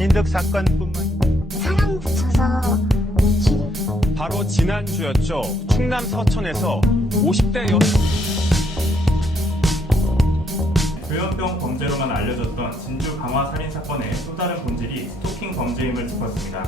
안인득 사건뿐만 사람 붙여서 바로 지난주였죠. 충남 서천에서 50대 여성 조현병 범죄로만 알려졌던 진주 강화 살인사건의 또 다른 본질이 스토킹 범죄임을 짚었습니다.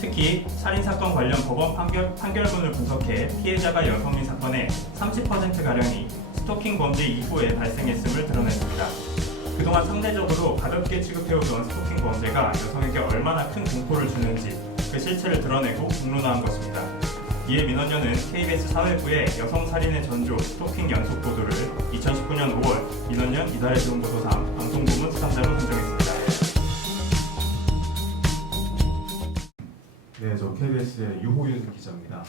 특히 살인사건 관련 법원 판결문을 분석해 피해자가 여성인 사건의 30%가량이 스토킹 범죄 이후에 발생했음을 드러냈습니다. 그동안 상대적으로 가볍게 취급해오던 스토킹 범죄가 여성에게 얼마나 큰 공포를 주는지 그 실체를 드러내고 공론화한 것입니다. 이에 민원연은 KBS 사회부에 여성 살인의 전조, 스토킹 연속 보도를 2019년 5월 민원연 이달의 좋은 보도상 방송부문 수상자로 선정했습니다. 네, 저 KBS의 유호윤 기자입니다.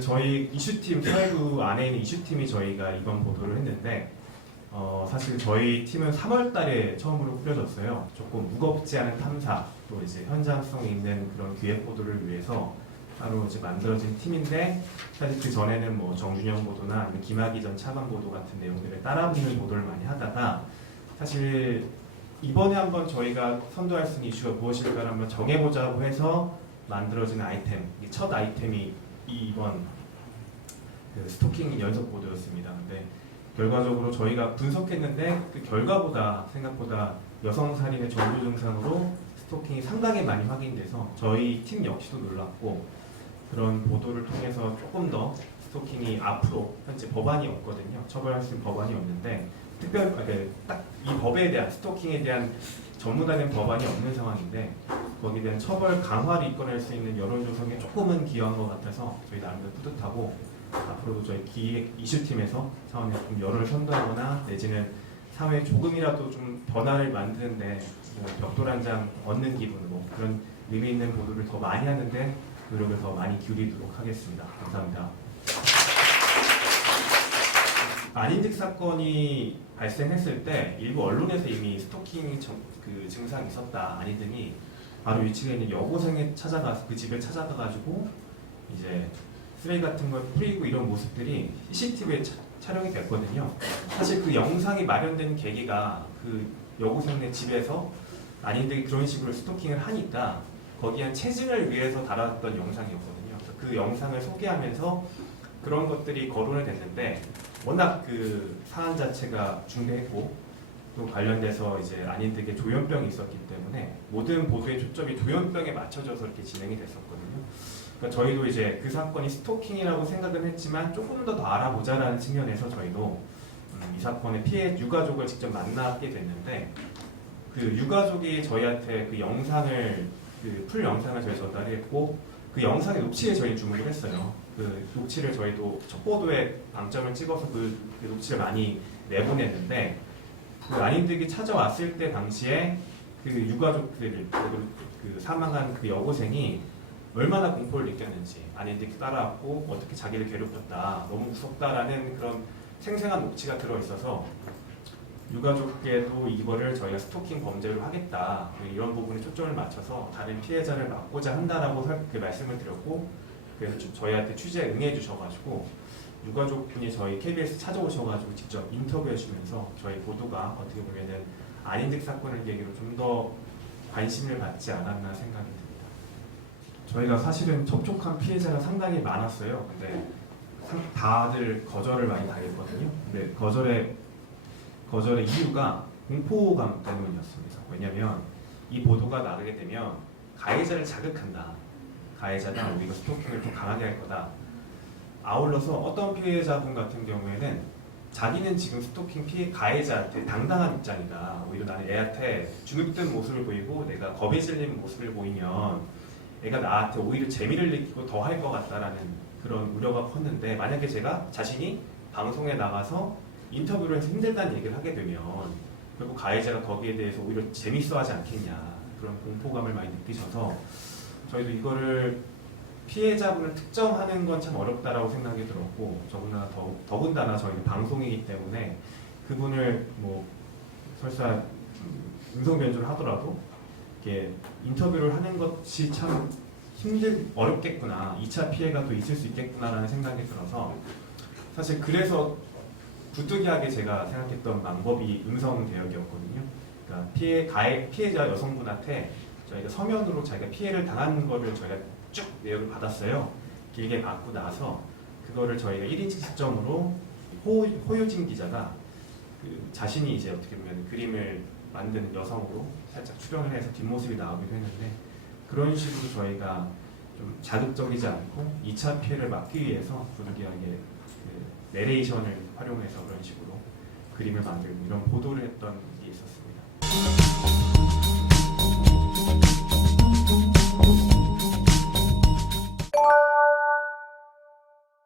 저희 이슈팀, 사회부 안에 있는 이슈팀이 저희가 이번 보도를 했는데 사실 저희 팀은 3월 달에 처음으로 꾸려졌어요. 조금 무겁지 않은 탐사, 또 이제 현장성 있는 그런 기획 보도를 위해서 따로 이제 만들어진 팀인데, 사실 그 전에는 뭐 정준영 보도나 아니면 김학의 전 차관 보도 같은 내용들을 따라붙는 보도를 많이 하다가, 사실 이번에 한번 저희가 선도할 수 있는 이슈가 무엇일까를 한번 정해보자고 해서 만들어진 아이템, 첫 아이템이 이번 그 스토킹 연속 보도였습니다. 근데 결과적으로 저희가 분석했는데 그 결과보다 생각보다 여성 살인의 전조 증상으로 스토킹이 상당히 많이 확인돼서 저희 팀 역시도 놀랐고, 그런 보도를 통해서 조금 더 스토킹이 앞으로 현재 법안이 없거든요. 처벌할 수 있는 법안이 없는데 딱 이 법에 대한 스토킹에 대한 전문화된 법안이 없는 상황인데 거기에 대한 처벌 강화를 이끌어낼 수 있는 여론 조성에 조금은 기여한 것 같아서 저희 나름대로 뿌듯하고, 앞으로도 저희 기획 이슈팀에서 차원에서 좀 여론을 선도하거나 내지는 사회에 조금이라도 좀 변화를 만드는데 뭐 벽돌 한 장 얻는 기분으로 그런 의미 있는 보도를 더 많이 하는데 노력을 더 많이 기울이도록 하겠습니다. 감사합니다. 안인득 사건이 발생했을 때 일부 언론에서 이미 스토킹 그 증상이 있었다. 안인득이 바로 위치에 있는 여고생에 찾아가서 그 집을 찾아가가지고 이제 쓰레기 같은 걸 뿌리고 이런 모습들이 CCTV에 촬영이 됐거든요. 사실 그 영상이 마련된 계기가 그 여고생네 집에서 안인득이 그런 식으로 스토킹을 하니까 거기에 한 체증을 위해서 달았던 영상이었거든요. 그래서 그 영상을 소개하면서 그런 것들이 거론이 됐는데, 워낙 그 사안 자체가 중대했고 또 관련돼서 이제 안인득의 조현병이 있었기 때문에 모든 보도의 초점이 조현병에 맞춰져서 이렇게 진행이 됐었거든요. 그러니까 저희도 이제 그 사건이 스토킹이라고 생각은 했지만 조금 더 알아보자라는 측면에서 저희도 이 사건의 피해 유가족을 직접 만나게 됐는데, 그 유가족이 저희한테 그 영상을 그 풀 영상을 저희 전달했고 그 영상의 녹취를 저희 주문을 했어요. 그 녹취를 저희도 첫 보도에 방점을 찍어서 그 녹취를 많이 내보냈는데, 그 안인득이 찾아왔을 때 당시에 그 유가족들, 그 사망한 그 여고생이 얼마나 공포를 느꼈는지, 안인득이 따라왔고 어떻게 자기를 괴롭혔다, 너무 무섭다라는 그런 생생한 녹취가 들어있어서 유가족께도 이거를 저희가 스토킹 범죄로 하겠다, 이런 부분에 초점을 맞춰서 다른 피해자를 막고자 한다라고 그 말씀을 드렸고, 그래서 저희한테 취재에 응해 주셔가지고 유가족분이 저희 KBS 찾아오셔가지고 직접 인터뷰해 주면서 저희 보도가 어떻게 보면은 안인득 사건을 계기로 좀 더 관심을 받지 않았나 생각이 듭니다. 저희가 사실은 접촉한 피해자가 상당히 많았어요. 근데 다들 거절을 많이 당했거든요. 근데 거절의 이유가 공포감 때문이었습니다. 왜냐하면 이 보도가 나가게 되면 가해자를 자극한다. 가해자가 우리가 스토킹을 더 강하게 할 거다. 아울러서 어떤 피해자분 같은 경우에는 자기는 지금 스토킹 가해자한테 당당한 입장이다. 오히려 나는 애한테 주눅든 모습을 보이고 내가 겁에 질린 모습을 보이면 애가 나한테 오히려 재미를 느끼고 더 할 것 같다라는 그런 우려가 컸는데, 만약에 제가 자신이 방송에 나가서 인터뷰를 해서 힘들다는 얘기를 하게 되면 결국 가해자가 거기에 대해서 오히려 재밌어하지 않겠냐, 그런 공포감을 많이 느끼셔서 저희도 이거를 피해자분을 특정하는 건 참 어렵다라고 생각이 들었고, 더군다나 저희는 방송이기 때문에 그분을 뭐 설사 음성 변조를 하더라도 이렇게 인터뷰를 하는 것이 참 어렵겠구나, 2차 피해가 또 있을 수 있겠구나라는 생각이 들어서, 사실 그래서 부득이하게 제가 생각했던 방법이 음성 대역이었거든요. 그러니까 피해자 여성분한테 저희가 서면으로 자기가 피해를 당한 거를 저희가 쭉 내역을 받았어요. 길게 받고 나서 그거를 저희가 1인칭 시점으로 호유진 기자가 그 자신이 이제 어떻게 보면 그림을 만드는 여성으로 살짝 출연을 해서 뒷모습이 나오기도 했는데, 그런 식으로 저희가 좀 자극적이지 않고 2차 피해를 막기 위해서 부득이하게 그 내레이션을 활용해서 그런 식으로 그림을 만들고 이런 보도를 했던 게 있었습니다.